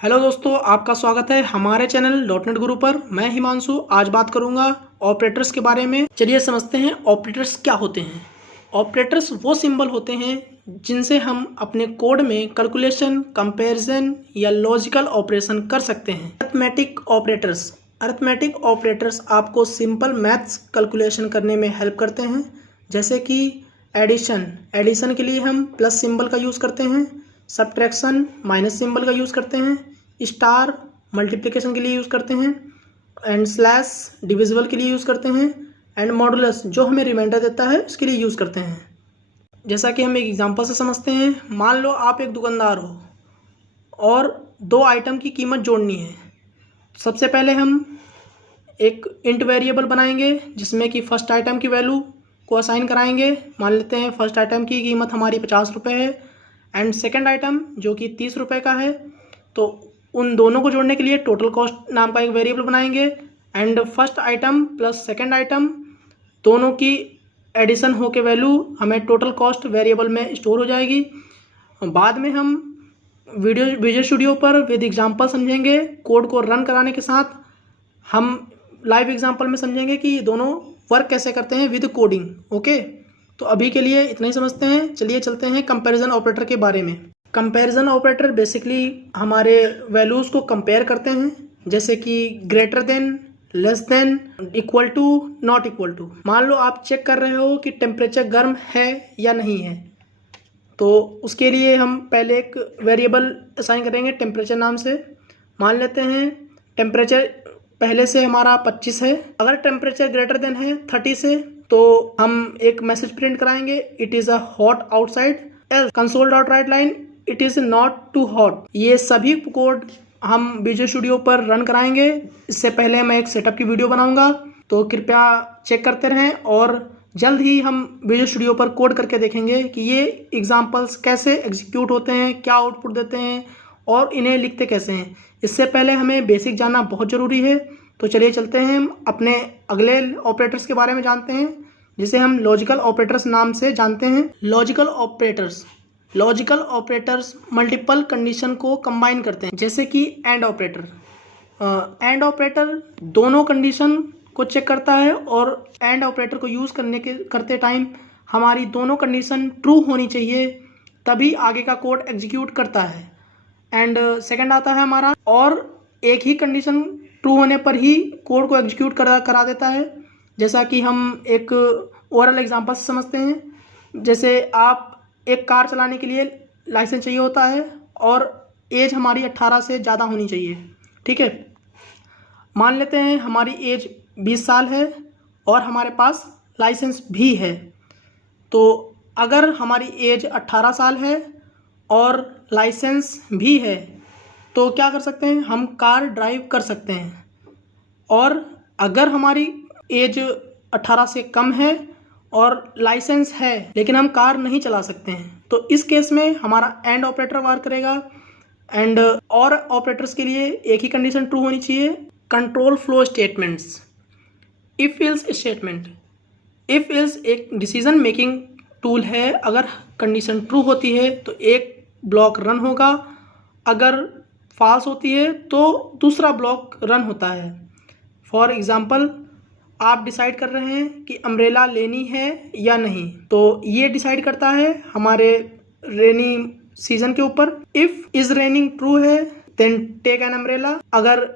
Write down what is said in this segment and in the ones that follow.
Hello दोस्तों, आपका स्वागत है हमारे चैनल डॉटनेट गुरु पर। मैं हिमांशु आज बात करूंगा ऑपरेटर्स के बारे में। चलिए समझते हैं ऑपरेटर्स क्या होते हैं। ऑपरेटर्स वो सिंबल होते हैं जिनसे हम अपने कोड में कैलकुलेशन, कंपैरिजन या लॉजिकल ऑपरेशन कर सकते हैं। अरिथमेटिक ऑपरेटर्स आपको सिंपल मैथ्स कैलकुलेशन करने में हेल्प करते हैं, जैसे कि एडिशन के लिए हम प्लस सिंबल का यूज़ करते हैं, सब्ट्रैक्शन माइनस सिंबल का यूज़ करते हैं, स्टार मल्टीप्लिकेशन के लिए यूज़ करते हैं, एंड स्लैश डिविजिबल के लिए यूज़ करते हैं, एंड मॉडुलस जो हमें रिमाइंडर देता है उसके लिए यूज़ करते हैं। जैसा कि हम एक एग्जांपल से समझते हैं। मान लो आप एक दुकानदार हो और दो आइटम की कीमत जोड़नी है। सबसे पहले हम एक इंट वेरिएबल बनाएंगे जिसमें कि फर्स्ट आइटम की वैल्यू को असाइन कराएंगे। मान लेते हैं फर्स्ट आइटम की कीमत हमारी 50 रुपये है एंड सेकेंड आइटम जो कि 30 रुपये का है। तो उन दोनों को जोड़ने के लिए टोटल कॉस्ट नाम का एक वेरिएबल बनाएंगे and first item plus second item दोनों की एडिशन हो के वैल्यू हमें टोटल कॉस्ट वेरिएबल में स्टोर हो जाएगी। बाद में हम विजुअल स्टूडियो पर विद एग्जांपल समझेंगे। कोड को रन कराने के साथ हम लाइव एग्जांपल में समझेंगे कि ये दोनों वर्क कैसे करते हैं विद कोडिंग। ओके, तो अभी के लिए इतना ही समझते हैं। चलिए चलते हैं कंपैरिजन ऑपरेटर के बारे में। कंपैरिजन ऑपरेटर बेसिकली हमारे वैल्यूज़ को कंपेयर करते हैं, जैसे कि greater than, less than, equal to, not equal to. मान लो आप चेक कर रहे हो कि टेम्परेचर गर्म है या नहीं है, तो उसके लिए हम पहले एक वेरिएबल असाइन करेंगे टेम्परेचर नाम से। मान लेते हैं टेम्परेचर पहले से हमारा 25 है। अगर टेम्परेचर ग्रेटर देन है 30 से तो हम एक मैसेज प्रिंट कराएंगे, it is a hot outside. Else console dot write line, it is not too hot. ये सभी कोड हम विजुअल स्टूडियो पर रन कराएंगे। इससे पहले मैं एक सेटअप की वीडियो बनाऊंगा, तो कृपया चेक करते रहें और जल्द ही हम विजुअल स्टूडियो पर कोड करके देखेंगे कि ये एग्जांपल्स कैसे एग्जीक्यूट होते हैं, क्या आउटपुट देते हैं और इन्हें लिखते कैसे हैं। इससे पहले हमें बेसिक जानना बहुत ज़रूरी है। तो चलिए चलते हैं हम अपने अगले ऑपरेटर्स के बारे में जानते हैं, जिसे हम लॉजिकल ऑपरेटर्स नाम से जानते हैं। लॉजिकल ऑपरेटर्स मल्टीपल कंडीशन को कंबाइन करते हैं, जैसे कि एंड ऑपरेटर। एंड ऑपरेटर दोनों कंडीशन को चेक करता है और एंड ऑपरेटर को यूज़ करते टाइम हमारी दोनों कंडीशन ट्रू होनी चाहिए, तभी आगे का कोड एग्जीक्यूट करता है। एंड सेकंड आता है हमारा, और एक ही कंडीशन ट्रू होने पर ही कोड को एग्जीक्यूट करा देता है। जैसा कि हम एक ओरल एग्जांपल से समझते हैं। जैसे आप एक कार चलाने के लिए लाइसेंस चाहिए होता है और एज हमारी 18 से ज़्यादा होनी चाहिए, ठीक है। मान लेते हैं हमारी एज 20 साल है और हमारे पास लाइसेंस भी है। तो अगर हमारी एज 18 साल है और लाइसेंस भी है तो क्या कर सकते हैं, हम कार ड्राइव कर सकते हैं। और अगर हमारी एज 18 से कम है और लाइसेंस है लेकिन हम कार नहीं चला सकते हैं, तो इस केस में हमारा एंड ऑपरेटर वर्क करेगा। एंड और ऑपरेटर्स के लिए एक ही कंडीशन ट्रू होनी चाहिए। Control flow statements, if else statement. If else एक डिसीजन मेकिंग टूल है। अगर कंडीशन ट्रू होती है तो एक ब्लॉक रन होगा, अगर फॉल्स होती है तो दूसरा ब्लॉक रन होता है। फॉर एग्जांपल, आप डिसाइड कर रहे हैं कि अम्ब्रेला लेनी है या नहीं, तो ये डिसाइड करता है हमारे रेनी सीजन के ऊपर। इफ़ इज़ रेनिंग ट्रू है देन टेक एन अम्ब्रेला। अगर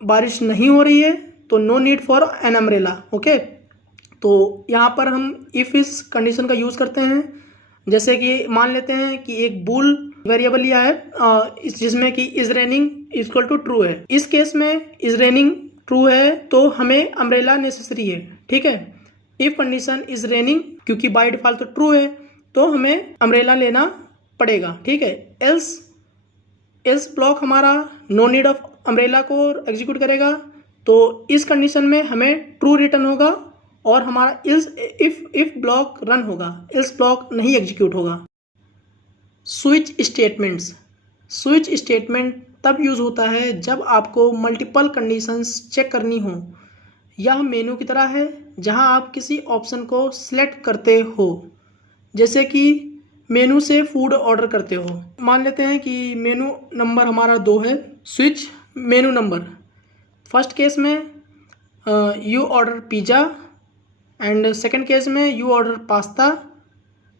बारिश नहीं हो रही है तो no need for an umbrella. Okay, तो यहाँ पर हम इफ़ इस कंडीशन का यूज़ करते हैं। जैसे कि मान लेते हैं कि एक बूल वेरिएबल लिया है जिसमें कि is raining equal to true है। इस केस में इज़ रेनिंग ट्रू है तो हमें अम्ब्रेला नेसेसरी है, ठीक है। इफ कंडीशन इज रेनिंग, क्योंकि बाय डिफॉल्ट तो ट्रू है तो हमें अम्ब्रेला लेना पड़ेगा, ठीक है। एल्स ब्लॉक हमारा नो नीड ऑफ अम्ब्रेला को एग्जीक्यूट करेगा, तो इस कंडीशन में हमें ट्रू रिटर्न होगा और हमारा इफ ब्लॉक रन होगा, एल्स ब्लॉक नहीं एग्जीक्यूट होगा। स्विच स्टेटमेंट तब यूज़ होता है जब आपको मल्टीपल कंडीशंस चेक करनी हो। यह मेनू की तरह है जहां आप किसी ऑप्शन को सिलेक्ट करते हो। जैसे कि मेनू से फूड ऑर्डर करते हो। मान लेते हैं कि मेनू नंबर हमारा 2 है। Switch menu number. First case में you order pizza and second case में you order pasta.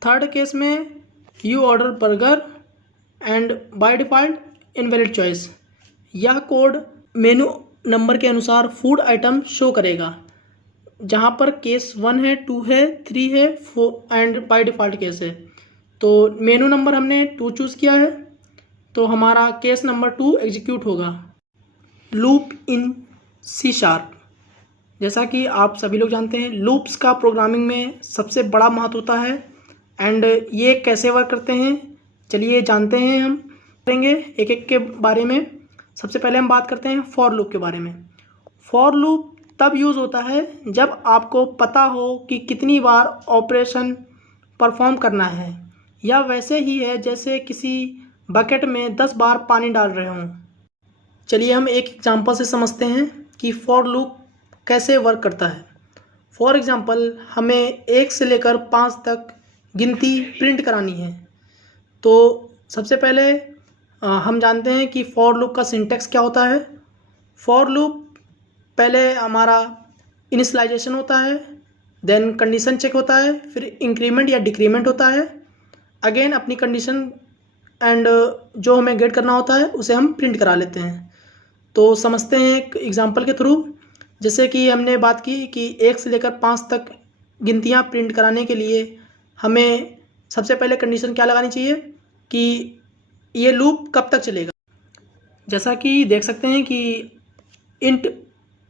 Third case में you order burger and by default invalid choice. यह कोड मेनू नंबर के अनुसार फूड आइटम शो करेगा। जहाँ पर केस 1 है, 2 है, 3 है, 4 एंड बाय डिफ़ॉल्ट केस है। तो मेनू नंबर हमने 2 चूज़ किया है, तो हमारा केस नंबर 2 एग्जीक्यूट होगा। Loop in C#। जैसा कि आप सभी लोग जानते हैं, लूप्स का प्रोग्रामिंग में सबसे बड़ा महत्व होता है एंड ये कैसे वर्क करते हैं, चलिए जानते हैं। हम करेंगे एक एक के बारे में। सबसे पहले हम बात करते हैं फॉर लूप के बारे में। फॉर लूप तब यूज़ होता है जब आपको पता हो कि कितनी बार ऑपरेशन परफॉर्म करना है। या वैसे ही है जैसे किसी बकेट में 10 बार पानी डाल रहे हों। चलिए हम एक एग्जांपल से समझते हैं कि फॉर लूप कैसे वर्क करता है। फॉर एग्जांपल हमें 1 से लेकर 5 तक गिनती प्रिंट करानी है। तो सबसे पहले हम जानते हैं कि फॉर लूप का सिंटेक्स क्या होता है। फॉर लूप पहले हमारा इनिशियलाइजेशन होता है, देन कंडीशन चेक होता है, फिर इंक्रीमेंट या डिक्रीमेंट होता है, अगेन अपनी कंडीशन एंड जो हमें गेट करना होता है उसे हम प्रिंट करा लेते हैं। तो समझते हैं एक एग्जांपल के थ्रू। जैसे कि हमने बात की कि 1 से लेकर 5 तक गिनतियां प्रिंट कराने के लिए हमें सबसे पहले कंडीशन क्या लगानी चाहिए कि ये लूप कब तक चलेगा। जैसा कि देख सकते हैं कि int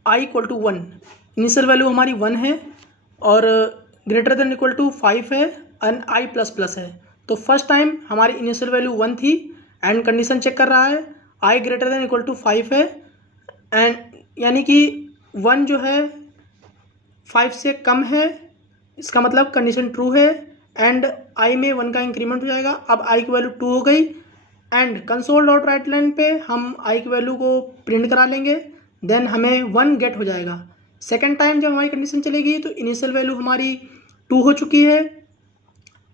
i equal to 1, initial value हमारी 1 है और ग्रेटर देन इक्वल टू 5 है एंड i प्लस प्लस है। तो फर्स्ट टाइम हमारी इनिशियल वैल्यू 1 थी एंड कंडीशन चेक कर रहा है i greater than equal to 5 है एंड यानी कि 1 जो है 5 से कम है, इसका मतलब कंडीशन ट्रू है एंड i में 1 का इंक्रीमेंट हो जाएगा। अब i की वैल्यू 2 हो गई and console dot write line पे हम i की वैल्यू को प्रिंट करा लेंगे, देन हमें 1 गेट हो जाएगा। सेकेंड टाइम जब हमारी कंडीशन चलेगी तो इनिशियल वैल्यू हमारी 2 हो चुकी है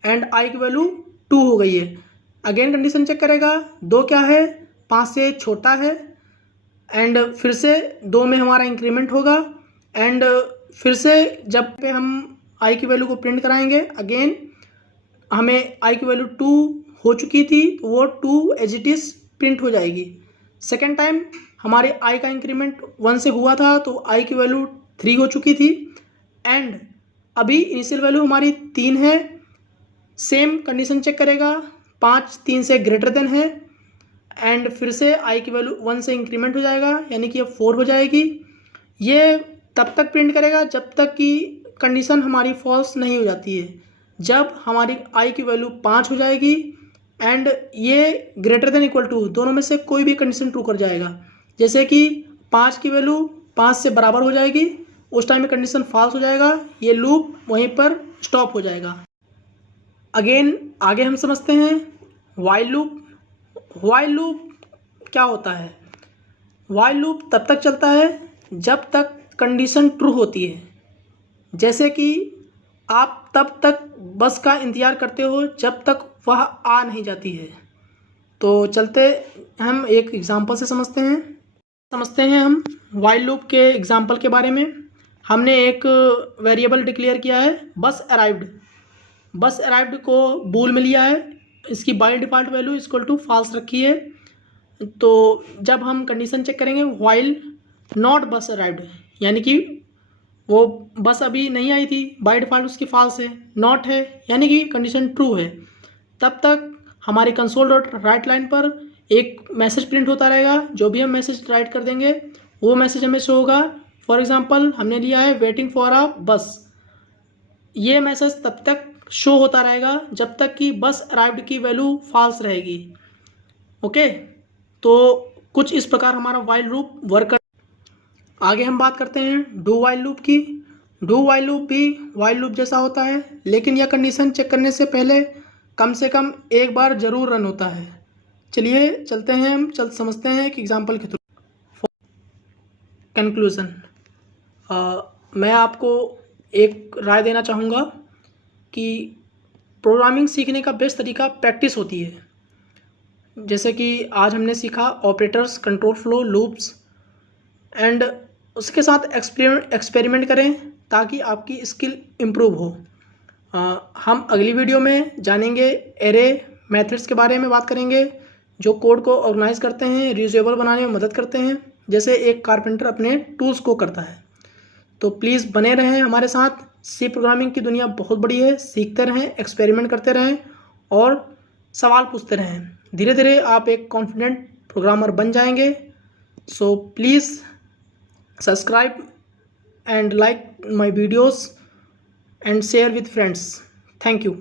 एंड i की वैल्यू 2 हो गई है। अगेन कंडीशन चेक करेगा 2 क्या है, 5 से छोटा है एंड फिर से 2 में हमारा इंक्रीमेंट होगा एंड फिर से जब पे हम i की वैल्यू को प्रिंट कराएंगे, अगेन हमें i की वैल्यू 2 हो चुकी थी, वो 2 एज इट इज़ प्रिंट हो जाएगी। सेकेंड टाइम हमारे i का इंक्रीमेंट 1 से हुआ था तो i की वैल्यू 3 हो चुकी थी एंड अभी इनिशियल वैल्यू हमारी 3 है। सेम कंडीशन चेक करेगा 5 3 से ग्रेटर देन है एंड फिर से i की वैल्यू 1 से इंक्रीमेंट हो जाएगा, यानी कि अब 4 हो जाएगी। ये तब तक प्रिंट करेगा जब तक कि कंडीशन हमारी फॉल्स नहीं हो जाती है। जब हमारी i की वैल्यू 5 हो जाएगी एंड ये ग्रेटर देन इक्वल टू, दोनों में से कोई भी कंडीशन ट्रू कर जाएगा। जैसे कि 5 की वैल्यू 5 से बराबर हो जाएगी, उस टाइम में कंडीशन फॉल्स हो जाएगा, ये लूप वहीं पर स्टॉप हो जाएगा। अगेन आगे हम समझते हैं वाइल लूप। वाइल लूप क्या होता है। वाइल लूप तब तक चलता है जब तक कंडीशन ट्रू होती है। जैसे कि आप तब तक बस का इंतज़ार करते हो जब तक वह आ नहीं जाती है। तो चलते हम एक एग्जांपल से समझते हैं हम वाइल लूप के एग्जांपल के बारे में। हमने एक वेरिएबल डिक्लेयर किया है बस अराइव्ड। बस अराइव्ड को बूल में लिया है, इसकी by default value equal to false रखी है। तो जब हम कंडीशन चेक करेंगे वाइल नॉट बस अराइव्ड, यानी कि वो बस अभी नहीं आई थी, बाय डिफ़ॉल्ट उसकी फॉल्स है, नॉट है यानी कि कंडीशन ट्रू है, तब तक हमारी कंसोल डॉट राइट लाइन पर एक मैसेज प्रिंट होता रहेगा। जो भी हम मैसेज राइट कर देंगे वो मैसेज हमें शो होगा। फॉर एग्जांपल हमने लिया है वेटिंग फॉर अ बस, ये मैसेज तब तक शो होता रहेगा जब तक कि बस अराइव्ड की वैल्यू फॉल्स रहेगी। ओके, तो कुछ इस प्रकार हमारा वाइल लूप वर्क कर। आगे हम बात करते हैं डू वाइल लूप की। डू वाइल लूप भी वाइल लूप जैसा होता है, लेकिन यह कंडीशन चेक करने से पहले कम से कम एक बार ज़रूर रन होता है। चलिए चलते हैं, हम समझते हैं एक एग्जांपल के थ्रू। कंक्लूज़न, मैं आपको एक राय देना चाहूँगा कि प्रोग्रामिंग सीखने का बेस्ट तरीका प्रैक्टिस होती है। जैसे कि आज हमने सीखा operators, control flow, loops and उसके साथ एक्सपेरिमेंट करें ताकि आपकी स्किल इम्प्रूव हो। हम अगली वीडियो में जानेंगे एरे मेथड्स के बारे में बात करेंगे जो कोड को ऑर्गेनाइज करते हैं, रीयूजेबल बनाने में मदद करते हैं, जैसे एक कारपेंटर अपने टूल्स को करता है। तो प्लीज़ बने रहें हमारे साथ। सी प्रोग्रामिंग की दुनिया बहुत बड़ी है, सीखते रहें, एक्सपेरिमेंट करते रहें और सवाल पूछते रहें। धीरे धीरे आप एक कॉन्फिडेंट प्रोग्रामर बन जाएंगे। So please subscribe and like my videos and share with friends. Thank you.